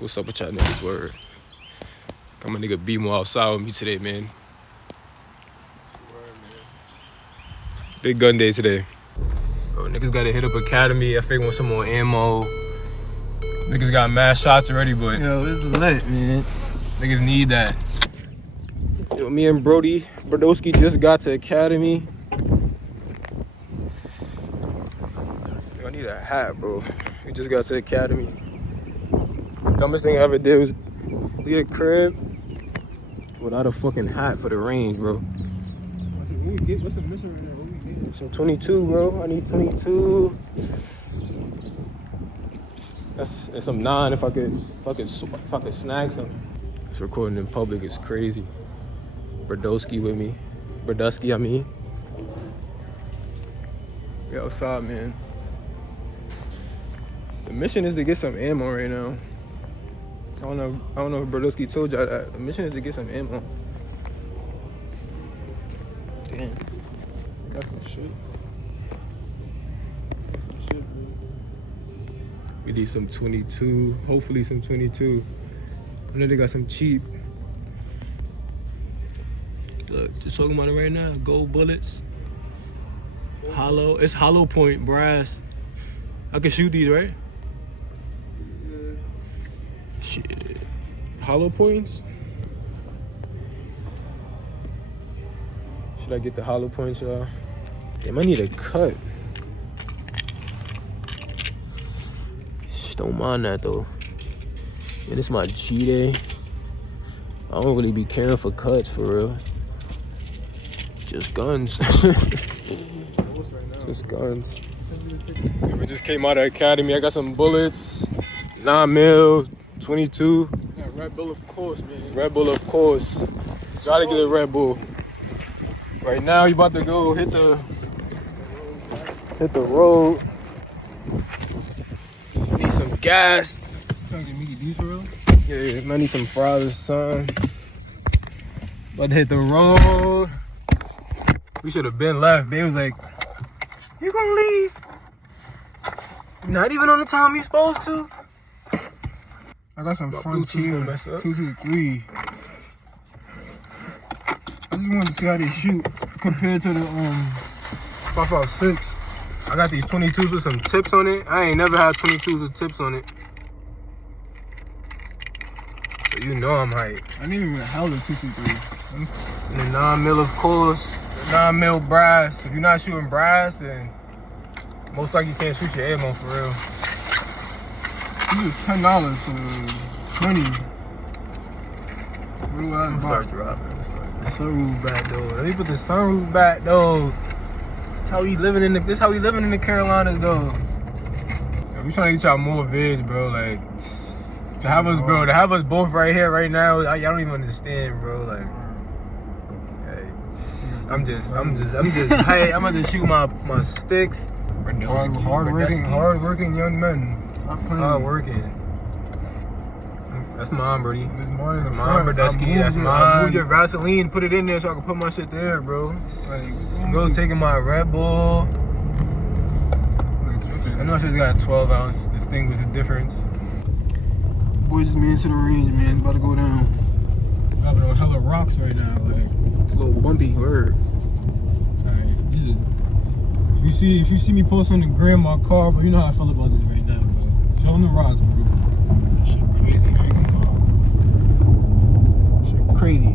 What's up with y'all niggas? Word. Got my nigga B-Mo outside with me today, man. Big gun day today. Bro, niggas gotta hit up Academy. I think want some more ammo. Niggas got mad shots already, but yo, it's lit, man. Niggas need that. Yo, me and Brodowski just got to Academy. Yo, I need a hat, bro. We just got to Academy. The dumbest thing I ever did was leave the crib without a fucking hat for the range, bro. What's the mission right now? What we getting? Some 22, bro. I need 22. And some 9 if I could snag some. This recording in public is crazy. Brodowski with me. Brodowski, I mean. We outside, man. The mission is to get some ammo right now. I don't know if Brodowski told y'all that. The mission is to get some ammo. Damn. Got some shit. We need some 22. Hopefully some 22. I know they got some cheap. Look, just talking about it right now. Gold bullets. Hollow. It's hollow point brass. I can shoot these, right? Yeah. Shit. Hollow points? Should I get the hollow points, y'all? Damn, I need a cut. Don't mind that though. And it's my G day. I don't really be caring for cuts for real. Just guns. Just guns. Yeah, we just came out of Academy. I got some bullets. 9 mil, 22. Yeah, Red Bull, of course, man. Red Bull, of course. Gotta get a Red Bull. Right now, you about to go hit the road. Need some gas. Trying to get Mickey D's for real? Yeah, I need some fries or something. About to hit the road. We should have been left. They was like, you gonna leave? Not even on the time you supposed to. I got some Frontier 223. I just wanted to see how they shoot compared to the 5.56. I got these 22s with some tips on it. I ain't never had 22s with tips on it. So you know I'm hype. I didn't even held a 223. And the 9 mil, of course. The 9 mil brass. If you're not shooting brass, then most likely you can't shoot your ammo for real. This is $10 for 20. What do I Start dropping. The sunroof back though. Let me put the sunroof back though. This how we living in the Carolinas though. Yeah, we trying to get y'all more vids, bro. Like to have us both right here right now. Y'all don't even understand, bro. Like, I'm just hey, I'm about to shoot my sticks. Hard-working young men. Hard working. That's mine, Brody. This morning, that's mine, Brodowski. That's mine. Move your Vaseline, put it in there so I can put my shit there, bro. Like, bro, taking my Red Bull. I know I just got a 12 ounce. Distinguish the difference. Boys just made it to the range, man. About to go down. I'm having on hella rocks right now. Like, it's a little bumpy. Word. Alright, if you see me post on the gram my car, bro, you know how I feel about this right now, bro. Show them the rocks, bro. Shit crazy, Shit crazy.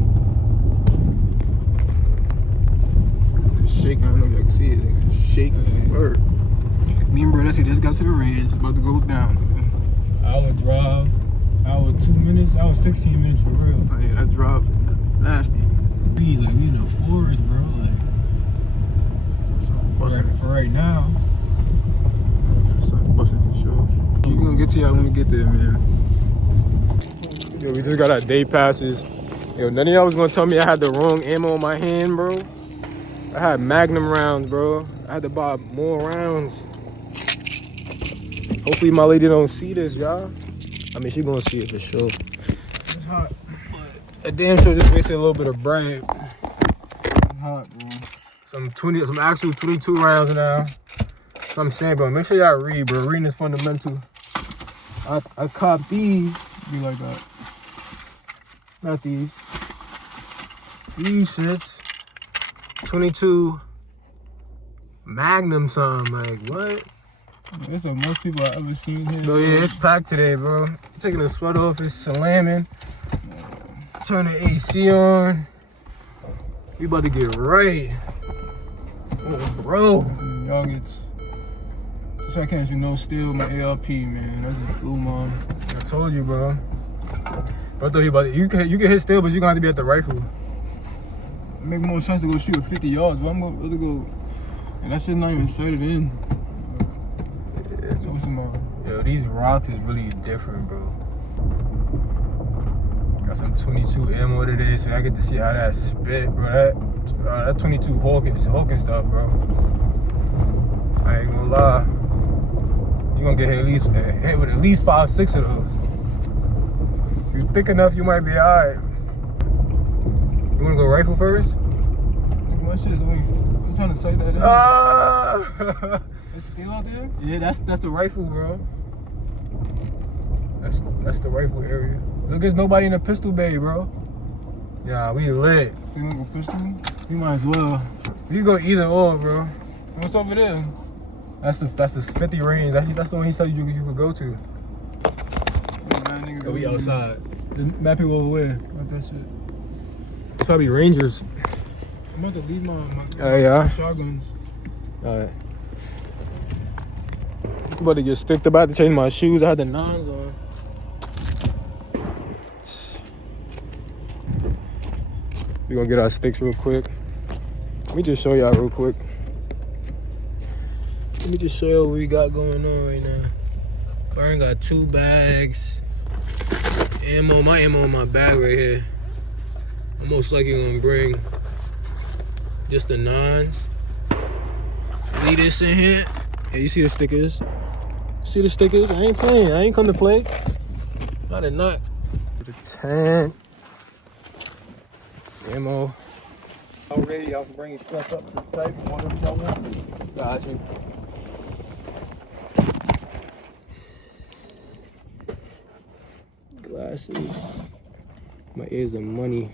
It's shaking. I don't know if y'all can see it. It's shaking. Word. Me and Brodowski just got to the range. It's about to go down. Hour drive. Hour 2 minutes. Hour 16 minutes for real. Oh yeah, that drop nasty. Like, we in the forest, bro. Like, for right now. Busting for sure. We gonna get to y'all when we get there, man. Yo, we just got our day passes. Yo, none of y'all was gonna tell me I had the wrong ammo in my hand, bro. I had Magnum rounds, bro. I had to buy more rounds. Hopefully my lady don't see this, y'all. I mean, she gonna see it for sure. It's hot. But a damn sure just makes it a little bit of brand. It's hot, bro. Some actual 22 rounds now. So I'm saying, bro, make sure y'all read, bro. Reading is fundamental. I copped these Be like that. Not these. These shits. 22 Magnum something. Like, what? That's the most people I've ever seen here. Bro, yeah, it's packed today, bro. Taking the sweat off, it's slamming. Turn the AC on. We about to get right. Oh, bro. Y'all gets. Just I can't you know steal my ARP, man. That's a blue mom. I told you, bro. But I thought you about to, you can hit still, but you're gonna have to be at the rifle. It make more sense to go shoot at 50 yards, but I'm gonna go. And that shit not even sighted in. Yeah. So what's tomorrow? Yo, these rocks is really different, bro. Got some 22 ammo today, so I get to see how that spit, bro. That 22 Hawking stuff, bro. I ain't gonna lie. You gonna get hit with at least 5, 6 of those. If you thick enough, you might be alright. You wanna go rifle first? Look, my shit is only. I'm trying to sight that in. Ah! It's still out there? Yeah, that's the rifle, bro. That's the rifle area. Look, there's nobody in the pistol bay, bro. Yeah, we lit. They gonna go pistol? You might as well. We go either or, bro. What's over there? That's the 50 range. That's the one he said you could go to. Yeah, we outside. The map people over where? Like that shit. It's probably Rangers. I'm about to leave my Yeah. shotguns. Alright. I'm about to get sticked. About to change my shoes. I had the nines on. We gonna get our sticks real quick. Let me just show y'all real quick. Let me just show you what we got going on right now. Byron got 2 bags. Ammo, my ammo in my bag right here. I'm most likely gonna bring just the 9s. Leave this in here. Hey, you see the stickers? See the stickers? I ain't playing. I ain't come to play. Not a nut. The 10. Ammo. Already, I was bringing stuff up to the pipe. Whatever y'all want. Got you. Glasses. My ears are money.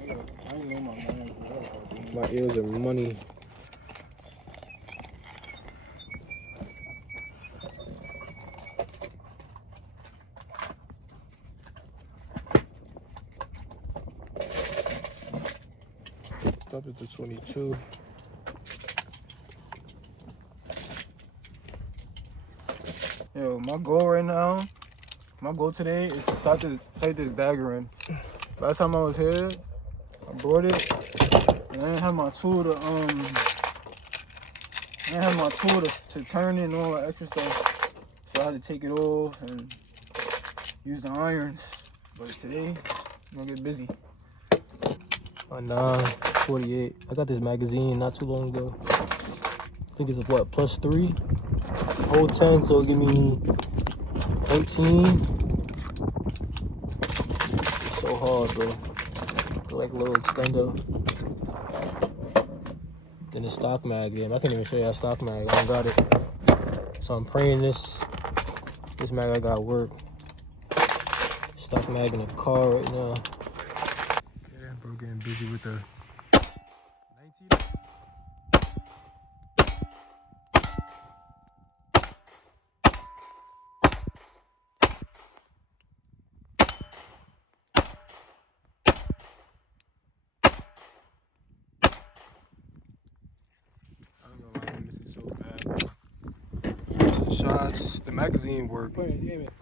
I ain't know my mind. My ears are money. Up at the 22. Yo, my goal right now, my goal today is to sight this dagger in. Last time I was here, I brought it, and I didn't have my tool to turn it and all that extra stuff. So I had to take it off and use the irons. But today, I'm gonna get busy. A 9.48. I got this magazine not too long ago. I think it's what, +3? Whole 10, so it'll give me 13. It's so hard, bro. Feel like a little extender. Then the stock mag, yeah. I can't even show you that stock mag. I don't got it. So I'm praying this mag I got work. Stock mag in the car right now. Okay, bro, getting busy with the 19. This is so bad. Some shots. The magazine work. Damn it.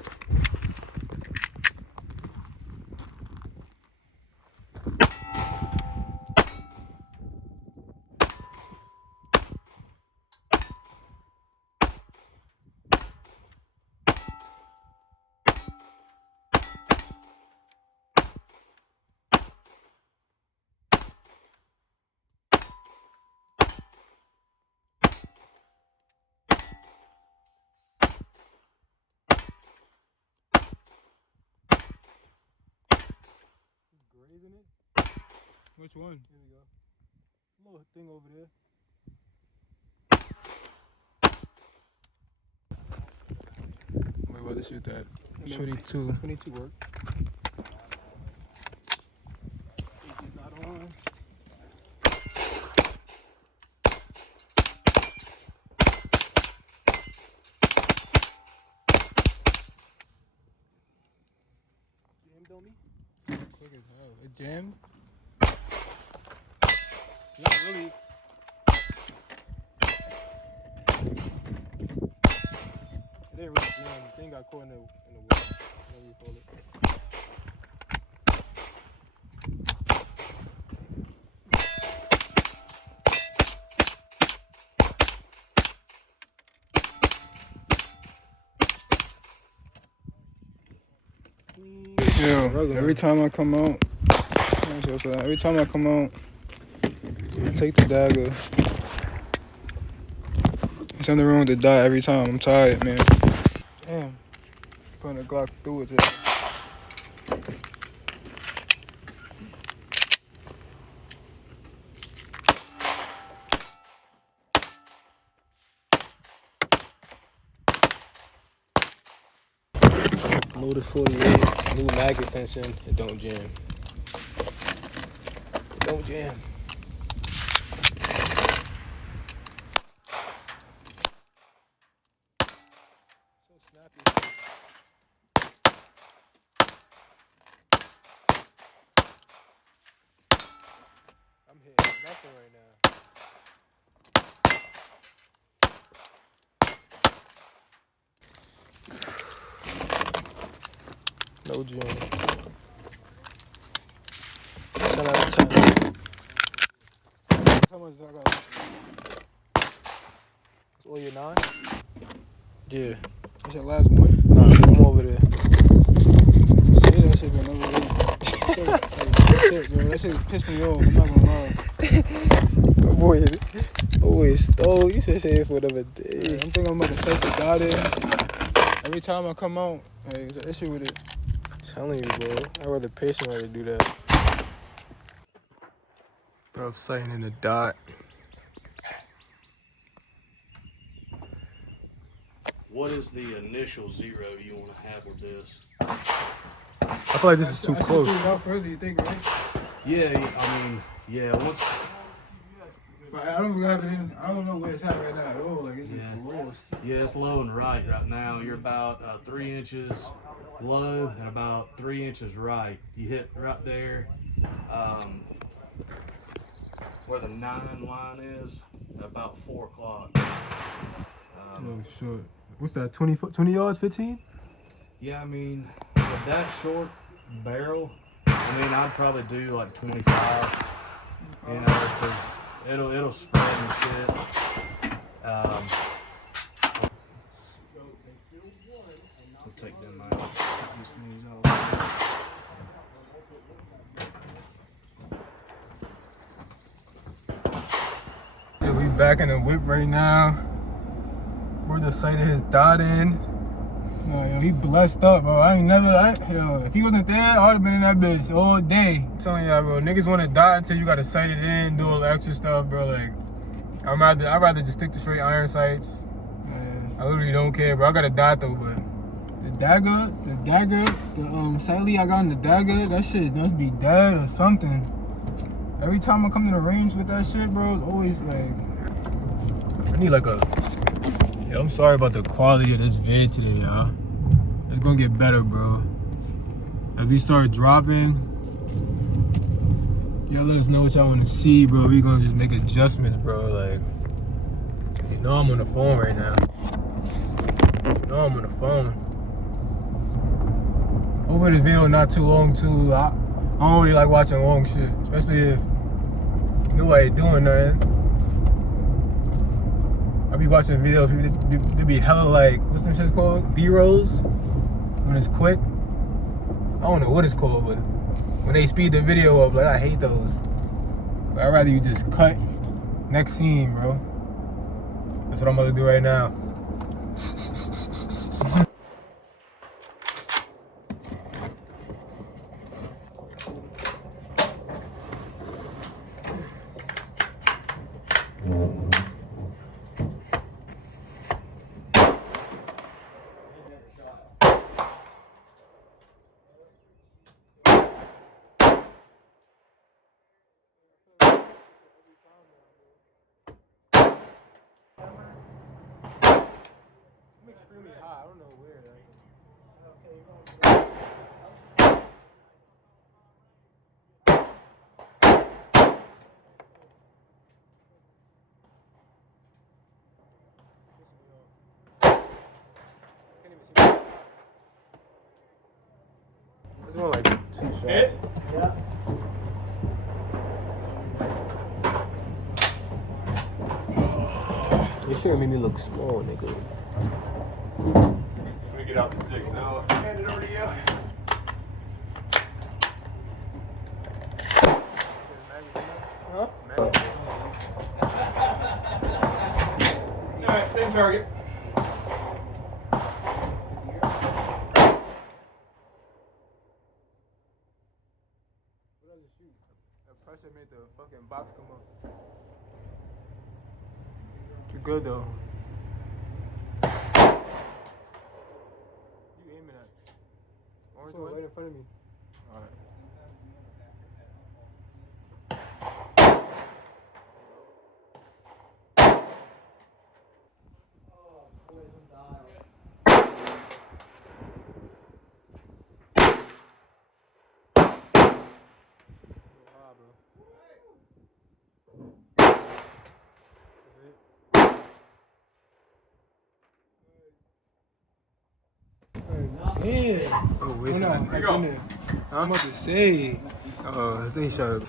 Grazing it. Which one? Here we go. Little thing over there. Wait, what is it that? 22. 22 work. on me? Quick as hell. It jammed? Not really. It didn't really jam. The thing got caught in the wall. Whatever you call it. Yo, every time I come out, I take the dagger. There's something wrong with the dot every time. I'm tired, man. Damn. Putting a Glock through it today. Loaded 48, new mag extension. It don't jam. It don't jam. So snappy. I'm hitting nothing right now. No jam. 10 out of 10. How much do I got? Oh, you're 9? Yeah. That's your last one? Nah, come over there. Say that shit, but never really. Shit, bro. That shit pissed me off. I'm not gonna lie. Boy, stole. You said say it for another day. Yeah, I'm thinking I'm about to set the dot in. Every time I come out, there's an issue with it. I'm telling you, bro. I'd rather pay somebody to do that. Bro, sighting in the dot. What is the initial zero you want to have with this? I feel like this is too close. I should out further, you think, right? Yeah, I mean, yeah, once. But I don't have it in. I don't know where it's at right now at all. Like it's Yeah. just lost. Yeah, it's low and right now. You're about 3 inches low and about 3 inches right. You hit right there where the 9 line is, about 4 o'clock. Oh, shit. What's that, 20 yards, 15? Yeah, I mean, with that short barrel, I mean, I'd probably do like 25, you know, because it'll spread and shit. We'll take them out. This thing's out. Yeah, we back in the whip right now. We're just sighting his dot in. Yo, he blessed up, bro. If he wasn't there, I would have been in that bitch all day. I'm telling y'all, bro, niggas want to dot until you got to sight it in, do all the extra stuff, bro. Like, I'd rather just stick to straight iron sights. I literally don't care, bro. I got a dot though, but the dagger, sadly I got in the dagger, that shit must be dead or something. Every time I come to the range with that shit, bro, it's always like, I need like a, yo, I'm sorry about the quality of this vid today, y'all. It's gonna get better, bro. If we start dropping, y'all let us know what y'all wanna see, bro. We gonna just make adjustments, bro. Like, you know I'm on the phone right now. No, I'm on the phone. Hopefully the video not too long too. I don't really like watching long shit, especially if nobody doing nothing. I be watching videos, they be hella like, what's them shit called? B-rolls? When it's quick. I don't know what it's called, but when they speed the video up, like I hate those. But I'd rather you just cut next scene, bro. That's what I'm about to do right now. I'm extremely high. I don't know where. want like 2 shots. Yeah. This shit made me look small, nigga. Let me get out the 6 now. Hand it over to you. Huh? Alright, same target. That pressure made the fucking box come up. You good though? You aiming at? Orange one right in front of me. Alright. Yeah. Oh, wait a Hold on. minute. I'm about to say. Oh, I think he shot. You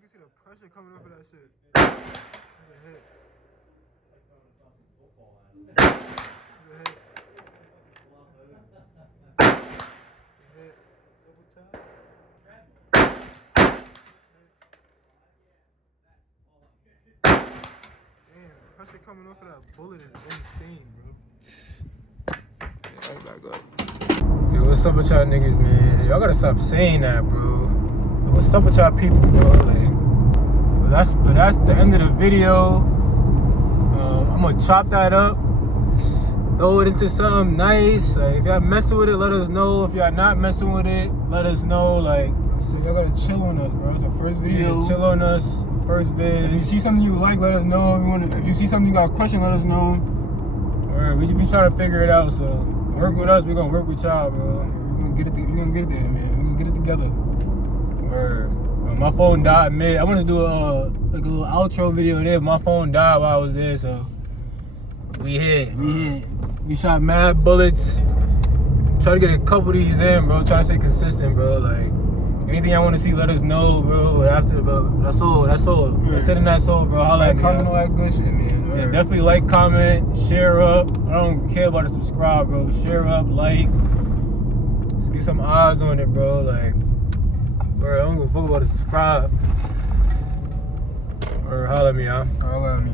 can see the pressure coming off of that shit. Pressure coming off of that bullet is insane, bro. Yeah, back up. Yo, what's up with y'all niggas, man? Y'all gotta stop saying that, bro. What's up with y'all people, bro? Like, but that's the end of the video. I'm gonna chop that up, throw it into something nice. Like, if y'all messing with it, let us know. If y'all not messing with it, let us know. Like, So y'all gotta chill on us, bro. It's our first video. yeah, chill on us. First vid. If you see something you like, let us know. If you see something you got a question, let us know. Alright, we trying to figure it out. So work with us. We gonna work with y'all, bro. We're gonna get it. We're gonna get it there, man. We're gonna get it together. Word. My phone died mid. I want to do a little outro video there. My phone died while I was there, so we here. We shot mad bullets. Try to get a couple of these in, bro. Try to stay consistent, bro. Like anything I want to see, let us know, bro. After the bro, that's all. That's all. Sending that soul, bro. Holla at me. Comment all that good shit, man. Yeah, definitely like, comment, share up. I don't care about the subscribe, bro. Share up, like. Let's get some eyes on it, bro. Like, bro, I don't give a fuck about the subscribe. Or holla at me, huh? Holla at me.